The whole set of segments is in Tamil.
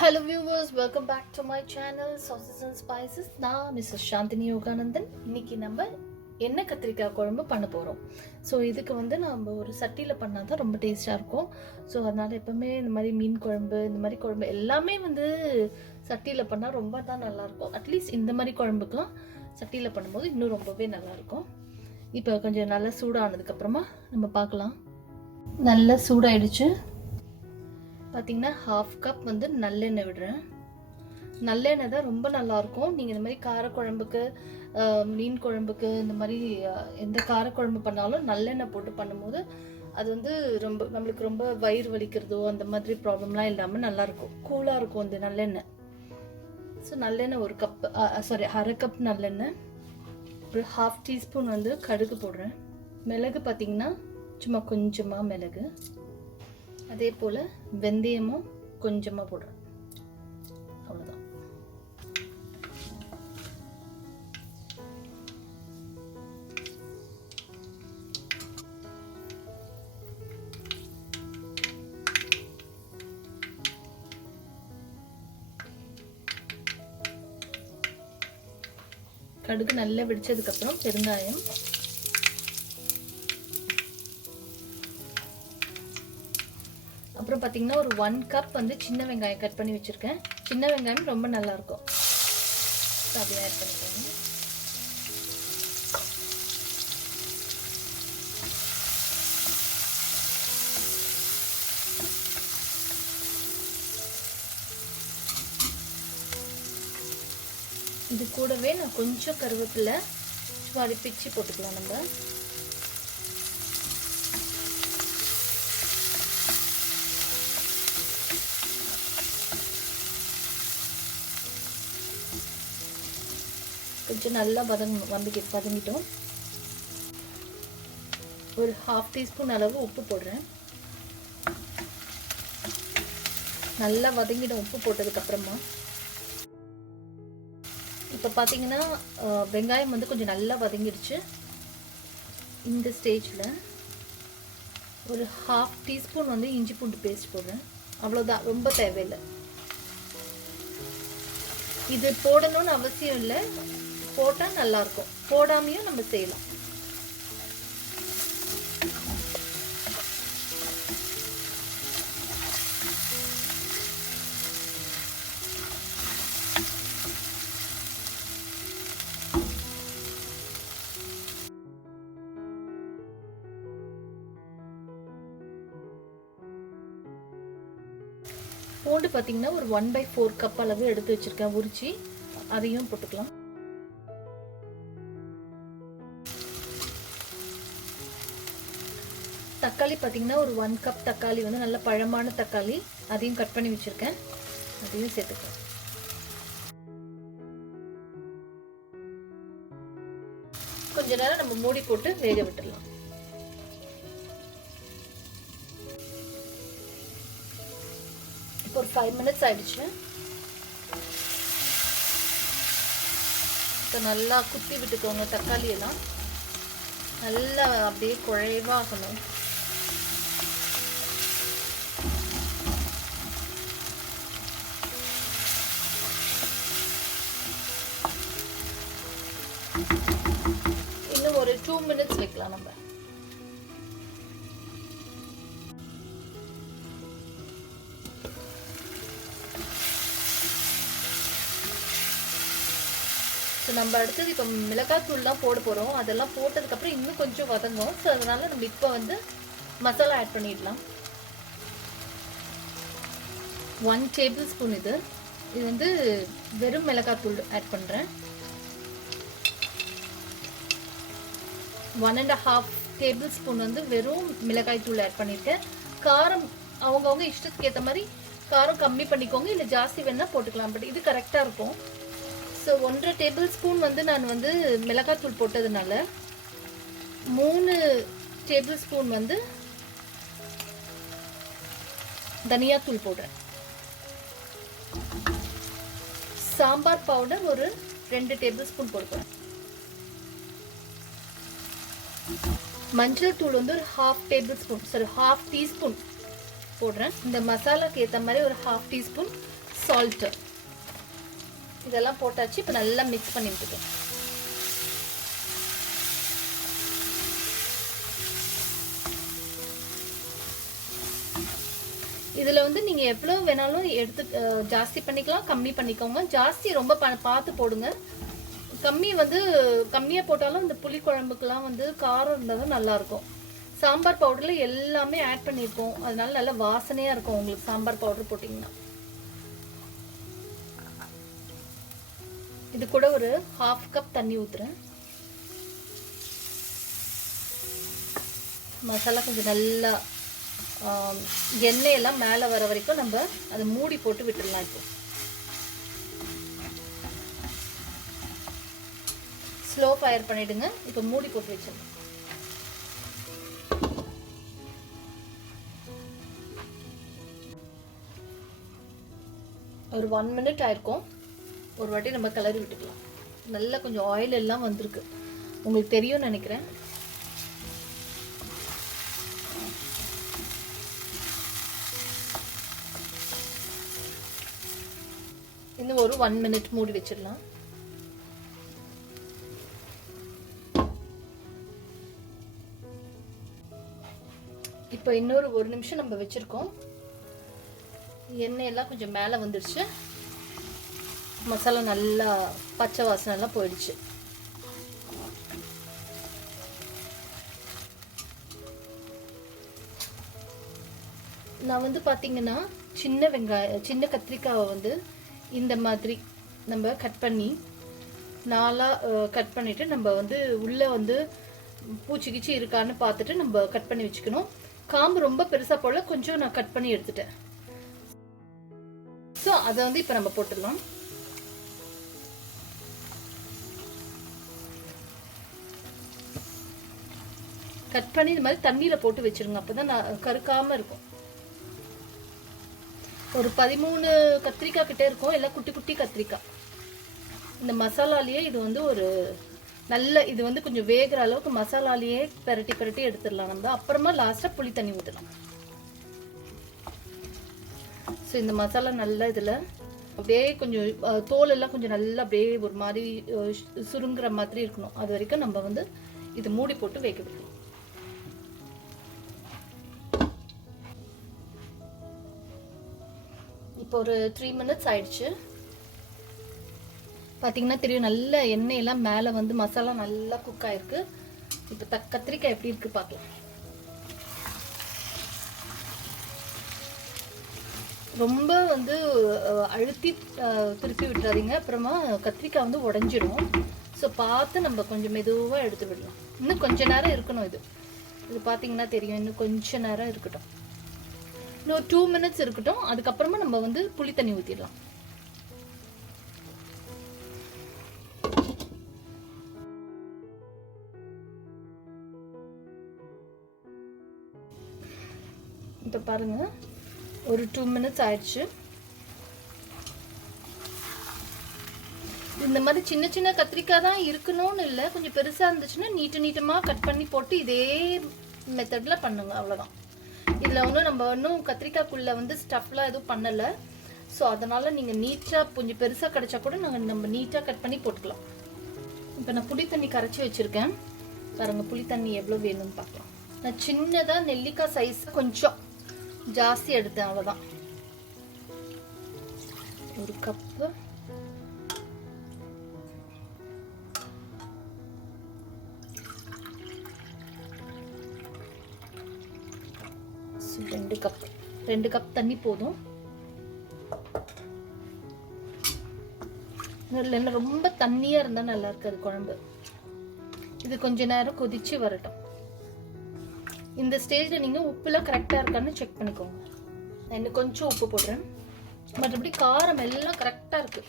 Hello viewers, welcome back to my channel Sauces and Spices. நான் Mrs. SHANTHINI யோகானந்தன். இன்னைக்கு நம்ம எண்ணெய் கத்திரிக்காய் குழம்பு பண்ண போகிறோம். ஸோ இதுக்கு நம்ம ஒரு சட்டியில் பண்ணால் தான் ரொம்ப டேஸ்ட்டாக இருக்கும். ஸோ அதனால் எப்போவுமே இந்த மாதிரி மீன் குழம்பு, இந்த மாதிரி குழம்பு எல்லாமே சட்டியில் பண்ணால் ரொம்ப தான் நல்லாயிருக்கும். அட்லீஸ்ட் இந்த மாதிரி குழம்புக்கெலாம் சட்டியில் பண்ணும்போது இன்னும் ரொம்பவே நல்லாயிருக்கும். இப்போ கொஞ்சம் நல்லா சூடானதுக்கப்புறமா நம்ம பார்க்கலாம். நல்லா சூடாயிடுச்சு. பார்த்தீங்கன்னா 1/2 கப் நல்லெண்ணெய் விடுறேன். நல்லெண்ணெய் தான் ரொம்ப நல்லாயிருக்கும். நீங்கள் இந்த மாதிரி காரக்குழம்புக்கு, மீன் குழம்புக்கு, இந்த மாதிரி எந்த காரக்குழம்பு பண்ணாலும் நல்லெண்ணெய் போட்டு பண்ணும்போது அது ரொம்ப நம்மளுக்கு ரொம்ப வயிறு வலிக்கிறதோ அந்த மாதிரி ப்ராப்ளம்லாம் இல்லாமல் நல்லாயிருக்கும், கூலாக இருக்கும் அந்த நல்லெண்ணெய். ஸோ நல்லெண்ணெய் 1/2 கப் நல்லெண்ணெய். ஒரு 1/2 டீஸ்பூன் கடுகு போடுறேன். மிளகு பார்த்தீங்கன்னா சும்மா கொஞ்சமாக மிளகு, அதே போல் வெந்தயமும் கொஞ்சமாக போடுறேன். அவ்வளோதான். கடுகு நல்லா வெடிச்சதுக்கப்புறம் பெருங்காயம், அப்புறம் பார்த்தீங்கன்னா ஒரு 1 கப் சின்ன வெங்காயம் கட் பண்ணி வச்சுருக்கேன். சின்ன வெங்காயம் ரொம்ப நல்லாயிருக்கும். அதை ஆட் பண்ணிக்கோங்க. இது கூடவே நான் கொஞ்சம் கருவேப்பிலை சும்மா பிச்சு போட்டுக்கலாம். நம்ம கொஞ்சம் நல்லா வதங்கிட்டோம். ஒரு 1/2 டீஸ்பூன் அளவு உப்பு போடுறேன். நல்லா வதங்கிடும் உப்பு போட்டதுக்கப்புறமா. இப்போ பார்த்தீங்கன்னா வெங்காயம் கொஞ்சம் நல்லா வதங்கிடுச்சு. இந்த ஸ்டேஜில் ஒரு 1/2 டீஸ்பூன் இஞ்சி பூண்டு பேஸ்ட் போடுறேன். அவ்வளோதான், ரொம்ப தேவையில்லை. இது போடணும்னு அவசியம் இல்லை, போட்டால் நல்லாயிருக்கும். போடாமையும் நம்ம செய்யலாம். பூண்டு பார்த்தீங்கன்னா ஒரு 1/4 கப் அளவு எடுத்து வச்சுருக்கேன் உரிச்சி, அதையும் போட்டுக்கலாம். தக்காளி பார்த்தீங்கன்னா ஒரு 1 கப் தக்காளி நல்ல பழமான தக்காளி, அதையும் கட் பண்ணி வச்சுருக்கேன், அதையும் சேர்த்துக்கலாம். கொஞ்ச நேரம் நம்ம மூடி போட்டு வேக விட்டுடலாம். இப்போ ஒரு 5 மினிட்ஸ் ஆயிடுச்சு. இப்போ நல்லா குத்தி விட்டுக்கோங்க. தக்காளி எல்லாம் நல்லா அப்படியே குழைவாகணும். இன்னும் ஒரு 2 மினிட்ஸ் வைக்கலாம் நம்ம. நம்ம அடுத்தது இப்போ மிளகாத்தூள்லாம் போட போகிறோம். அதெல்லாம் போட்டதுக்கப்புறம் இன்னும் கொஞ்சம் வதங்கும். ஸோ அதனால நம்ம இப்போ மசாலா ஆட் பண்ணிடலாம். 1 டேபிள் ஸ்பூன் இது வெறும் மிளகாத்தூள் ஆட் பண்ணுறேன். 1.5 டேபிள் ஸ்பூன் வெறும் மிளகாய் தூள் ஆட் பண்ணியிருக்கேன். காரம் அவங்கவுங்க இஷ்டத்துக்கு ஏற்ற மாதிரி காரம் கம்மி பண்ணிக்கோங்க, இல்லை ஜாஸ்தி வேணால் போட்டுக்கலாம். பட் இது கரெக்டாக இருக்கும். ஸோ 1.5 டேபிள் ஸ்பூன் நான் மிளகாத்தூள் போட்டதுனால 3 டேபிள் ஸ்பூன் தனியாத்தூள் போடுறேன். சாம்பார் பவுடர் ஒரு 2 டேபிள் ஸ்பூன் போடுறேன். மஞ்சள் தூள் ஒரு 1/2 டீஸ்பூன் போடுறேன். இந்த மசாலாக்கு ஏற்ற மாதிரி ஒரு 1/2 டீஸ்பூன் சால்ட் இதெல்லாம் போட்டாச்சு. இப்போ நல்லா மிக்ஸ் பண்ணி விட்டுக்கோங்க. இதில் வந்து நீங்கள் எவ்வளோ வேணாலும் எடுத்து ஜாஸ்தி பண்ணிக்கலாம், கம்மி பண்ணிக்கோங்க. ஜாஸ்தி ரொம்ப பார்த்து போடுங்க. கம்மியாக போட்டாலும் இந்த புளி குழம்புக்கெல்லாம் வந்து காரம் இருந்தால் தான் நல்லாயிருக்கும். சாம்பார் பவுடரில் எல்லாமே ஆட் பண்ணியிருக்கோம், அதனால நல்லா வாசனையாக இருக்கும் உங்களுக்கு சாம்பார் பவுடர் போட்டிங்கன்னா. இது கூட ஒரு 1/2 கப் தண்ணி ஊற்றுறேன். மசாலா கொஞ்சம் நல்லா எண்ணெயெல்லாம் மேலே வர வரைக்கும் நம்ம அதை மூடி போட்டு விட்டுடலாம். இப்போ ஸ்லோ ஃபயர் பண்ணிடுங்க. இப்போ மூடி போட்டு வச்சிடலாம். ஒரு 1 மினிட் ஆயிருக்கும். ஒரு வாட்டி நம்ம கிளறி விட்டுக்கலாம். நல்லா கொஞ்சம் ஆயில் எல்லாம் வந்திருக்கு, உங்களுக்கு தெரியும் நினைக்கிறேன். இன்னும் ஒரு 1 மினிட் மூடி வச்சிடலாம். இப்போ இன்னொரு 1 நிமிஷம் நம்ம வச்சிருக்கோம். எண்ணெய் எல்லாம் கொஞ்சம் மேலே வந்துடுச்சு. மசாலா நல்லா பச்சை வாசனை எல்லாம் போயிடுச்சு. நான் வந்து பார்த்தீங்கன்னா சின்ன கத்திரிக்காவை வந்து இந்த மாதிரி நம்ம கட் பண்ணி நாலாக கட் பண்ணிவிட்டு நம்ம வந்து உள்ளே வந்து பூச்சிக்கிச்சி இருக்கான்னு பார்த்துட்டு நம்ம கட் பண்ணி வச்சுக்கணும். காம்பு ரொம்ப பெருசாக போல கொஞ்சம் நான் கட் பண்ணி எடுத்துட்டேன். ஸோ அதை வந்து இப்போ நம்ம போட்டுடலாம். கட் பண்ணி இந்த மாதிரி தண்ணியில் போட்டு வச்சிருங்க, அப்போ தான் நான் கருக்காமல் இருக்கும். ஒரு 13 கத்திரிக்காய் கிட்டே இருக்கும், எல்லாம் குட்டி குட்டி கத்திரிக்காய். இந்த மசாலாலேயே இது வந்து ஒரு நல்ல இது வந்து கொஞ்சம் வேகிற அளவுக்கு மசாலாலேயே பெரட்டி எடுத்துடலாம் நம்ம. அப்புறமா லாஸ்ட்டாக புளி தண்ணி ஊற்றலாம். ஸோ இந்த மசாலா நல்லா இதில் அப்படியே கொஞ்சம் தோல் எல்லாம் கொஞ்சம் நல்லா அப்படியே ஒரு மாதிரி சுருங்குற மாதிரி இருக்கணும். அது வரைக்கும் நம்ம வந்து இது மூடி போட்டு வேக வைக்கணும். இப்போ ஒரு 3 மினிட்ஸ் ஆயிடுச்சு. பார்த்தீங்கன்னா தெரியும், நல்ல எண்ணெயெல்லாம் மேலே வந்து மசாலா நல்லா குக் ஆயிருக்கு. இப்போ கத்திரிக்காய் எப்படி இருக்கு பார்க்கலாம். ரொம்ப வந்து அழுத்தி திருப்பி விட்டுறாதீங்க, அப்புறமா கத்திரிக்காய் வந்து உடஞ்சிரும். ஸோ பார்த்து நம்ம கொஞ்சம் மெதுவாக எடுத்து விடலாம். இன்னும் கொஞ்ச நேரம் இருக்கணும். இது பார்த்தீங்கன்னா தெரியும், இன்னும் கொஞ்ச நேரம் இருக்கட்டும். இன்னும் 2 மினிட்ஸ் இருக்கட்டும். அதுக்கப்புறமா நம்ம வந்து புளி தண்ணி ஊற்றிடலாம். இப்போ பாருங்க, ஒரு 2 மினிட்ஸ் ஆயிடுச்சு. இந்த மாதிரி சின்ன சின்ன கத்திரிக்காய் தான் இருக்கணும்னு இல்லை, கொஞ்சம் பெருசாக இருந்துச்சுன்னா நீட்டமாக கட் பண்ணி போட்டு இதே மெத்தடில் பண்ணுங்க, அவ்வளோதான். இதில் நம்ம கத்திரிக்காய்க்குள்ளே வந்து ஸ்டஃப்லாம் எதுவும் பண்ணலை. ஸோ அதனால் நீங்கள் நீட்டாக கொஞ்சம் பெருசாக கிடச்சா கூட நம்ம நீட்டாக கட் பண்ணி போட்டுக்கலாம். இப்போ நான் புளி தண்ணி கரைச்சி வச்சுருக்கேன். பாருங்கள், புளி தண்ணி எவ்வளோ வேணும்னு பார்க்கலாம். நான் சின்னதாக நெல்லிக்காய் சைஸ் கொஞ்சம் ஜாஸ்தி எடுத்தேன், அவ்வளோதான். 1 கப்பு. ரெண்டு கப் தண்ணி போதும். ரொம்ப தண்ணியா இருந்தா நல்லா இருக்காது குழம்பு. இது கொஞ்ச நேரம் கொதிச்சு வரட்டும். இந்த ஸ்டேஜ்ல நீங்க உப்புலாம் கரெக்டா இருக்கான்னு செக் பண்ணிக்கோங்க. நான் இன்னும் கொஞ்சம் உப்பு போடுறேன். மற்றபடி காரம் எல்லாம் கரெக்டா இருக்கு.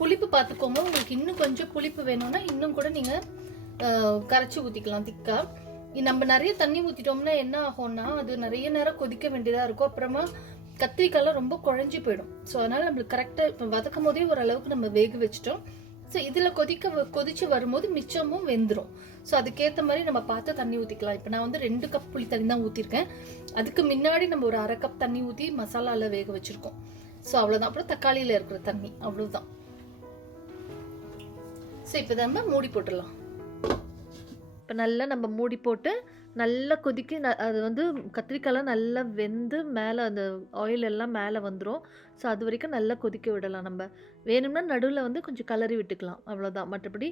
புளிப்பு பார்த்துக்கோங்க. உங்களுக்கு இன்னும் கொஞ்சம் புளிப்பு வேணும்னா இன்னும் கூட நீங்க கரைச்சி ஊற்றிக்கலாம் திக்கா. நம்ம நிறைய தண்ணி ஊற்றிட்டோம்னா என்ன ஆகும்னா அது நிறைய நேரம் கொதிக்க வேண்டியதாக இருக்கும். அப்புறமா கத்திரிக்காய்லாம் ரொம்ப குழஞ்சி போயிடும். ஸோ அதனால் நம்மளுக்கு கரெக்டாக இப்போ வதக்கும் போதே ஓரளவுக்கு நம்ம வேக வச்சிட்டோம். ஸோ இதில் கொதிச்சு வரும்போது மிச்சமும் வெந்துடும். ஸோ அதுக்கேற்ற மாதிரி நம்ம பார்த்து தண்ணி ஊற்றிக்கலாம். இப்போ நான் வந்து 2 கப் புளி தண்ணி தான் ஊற்றிருக்கேன். அதுக்கு முன்னாடி நம்ம ஒரு 1/2 கப் தண்ணி ஊற்றி மசாலாவில் வேக வச்சுருக்கோம். ஸோ அவ்வளோதான். அப்புறம் தக்காளியில் இருக்கிற தண்ணி அவ்வளோதான். ஸோ இப்போ நம்ம மூடி போட்டுடலாம். இப்போ நல்லா நம்ம மூடி போட்டு நல்லா கொதிக்க அது வந்து கத்திரிக்காயெலாம் நல்லா வெந்து மேலே அந்த ஆயில் எல்லாம் மேலே வந்துடும். ஸோ அது வரைக்கும் நல்லா கொதிக்க விடலாம். நம்ம வேணும்னா நடுவில் வந்து கொஞ்சம் கலரி விட்டுக்கலாம், அவ்வளோதான். மற்றபடி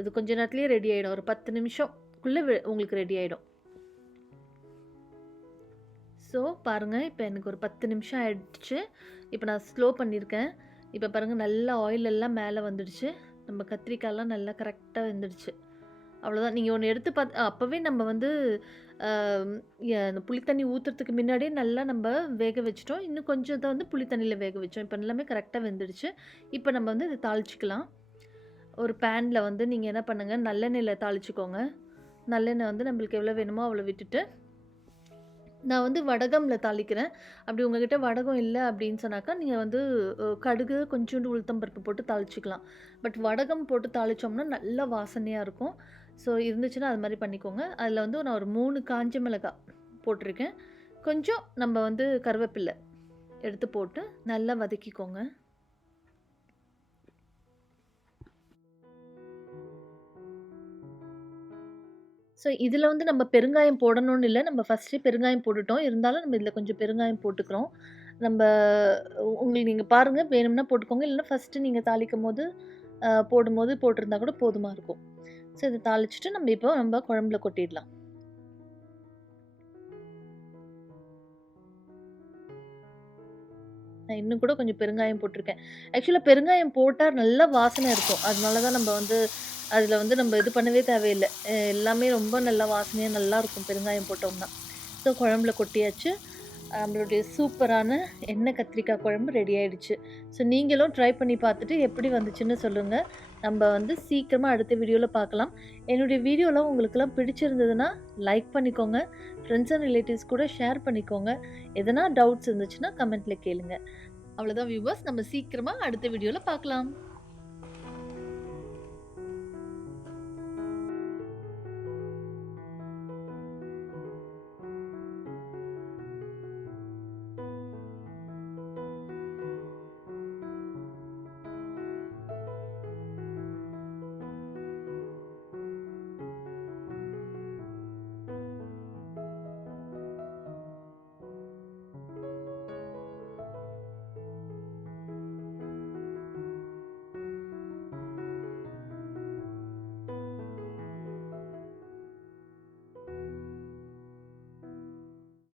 இது கொஞ்ச நேரத்துலேயே ரெடி ஆகிடும். ஒரு 10 நிமிஷம்குள்ளே உங்களுக்கு ரெடி ஆகிடும். ஸோ பாருங்கள், இப்போ எனக்கு ஒரு 10 நிமிஷம் ஆயிடுச்சு. இப்போ நான் ஸ்லோ பண்ணியிருக்கேன். இப்போ பாருங்கள், நல்லா ஆயில் எல்லாம் மேலே வந்துடுச்சு. நம்ம கத்திரிக்காயெலாம் நல்லா கரெக்டாக வெந்துடுச்சு. அவ்வளோதான். நீங்கள் ஒன்று எடுத்து அப்போவே நம்ம வந்து அந்த புளித்தண்ணி ஊற்றுறதுக்கு முன்னாடியே நல்லா நம்ம வேக வச்சிட்டோம். இன்னும் கொஞ்சம் தான் வந்து புளித்தண்ணியில் வேக வச்சோம். இப்போ எல்லாமே கரெக்டாக வெந்துடுச்சு. இப்போ நம்ம வந்து இதை தாளிச்சிக்கலாம். ஒரு பேனில் வந்து நீங்கள் என்ன பண்ணுங்கள், நல்லெண்ணெயில் தாளிச்சிக்கோங்க. நல்லெண்ணெய் வந்து நம்மளுக்கு எவ்வளோ வேணுமோ அவ்வளோ விட்டுட்டு, நான் வந்து வடகமில் தாளிக்கிறேன். அப்படி உங்ககிட்ட வடகம் இல்லை அப்படின்னு சொன்னாக்கா நீங்கள் வந்து கடுகு கொஞ்சோண்டு உளுத்தம்பருப்பு போட்டு தாளிச்சிக்கலாம். பட் வடகம் போட்டு தாளித்தோம்னா நல்லா வாசனையாக இருக்கும். ஸோ இருந்துச்சுன்னா அது மாதிரி பண்ணிக்கோங்க. அதில் வந்து நான் ஒரு 3 காஞ்ச மிளகாய் போட்டிருக்கேன். கொஞ்சம் நம்ம வந்து கருவேப்பிலை எடுத்து போட்டு நல்லா வதக்கிக்கோங்க. ஸோ இதில் வந்து நம்ம பெருங்காயம் போடணும்னு இல்லை, நம்ம ஃபஸ்ட்டே பெருங்காயம் போட்டுட்டோம். இருந்தாலும் நம்ம இதில் கொஞ்சம் பெருங்காயம் போட்டுக்கிறோம். நம்ம உங்களுக்கு நீங்கள் பாருங்கள், வேணும்னா போட்டுக்கோங்க. இல்லைன்னா ஃபஸ்ட்டு நீங்கள் தாளிக்கும் போது போடும்போது போட்டிருந்தா கூட போதுமாக இருக்கும். ஸோ இதை தாளிச்சுட்டு நம்ம குழம்புல கொட்டிடலாம். நான் இன்னும் கூட கொஞ்சம் பெருங்காயம் போட்டிருக்கேன். ஆக்சுவலாக பெருங்காயம் போட்டால் நல்லா வாசனை இருக்கும். அதனால தான் நம்ம வந்து அதில் வந்து நம்ம இது பண்ணவே தேவையில்லை. எல்லாமே ரொம்ப நல்லா வாசனையாக நல்லாயிருக்கும் பெருங்காயம் போட்டோம்னா. ஸோ குழம்புல கொட்டியாச்சு. நம்மளுடைய சூப்பரான எண்ணெய் கத்திரிக்காய் குழம்பு ரெடி ஆகிடுச்சு. ஸோ நீங்களும் ட்ரை பண்ணி பார்த்துட்டு எப்படி வந்துச்சுன்னு சொல்லுங்கள். நம்ம வந்து சீக்கிரமாக அடுத்த வீடியோவில் பார்க்கலாம். என்னுடைய வீடியோலாம் உங்களுக்கெல்லாம் பிடிச்சிருந்ததுன்னா லைக் பண்ணிக்கோங்க. ஃப்ரெண்ட்ஸ் அண்ட் ரிலேட்டிவ்ஸ் கூட ஷேர் பண்ணிக்கோங்க. எதனா டவுட்ஸ் இருந்துச்சுன்னா கமெண்ட்டில் கேளுங்க. அவ்வளோதான் வியூவர்ஸ், நம்ம சீக்கிரமாக அடுத்த வீடியோவில் பார்க்கலாம்.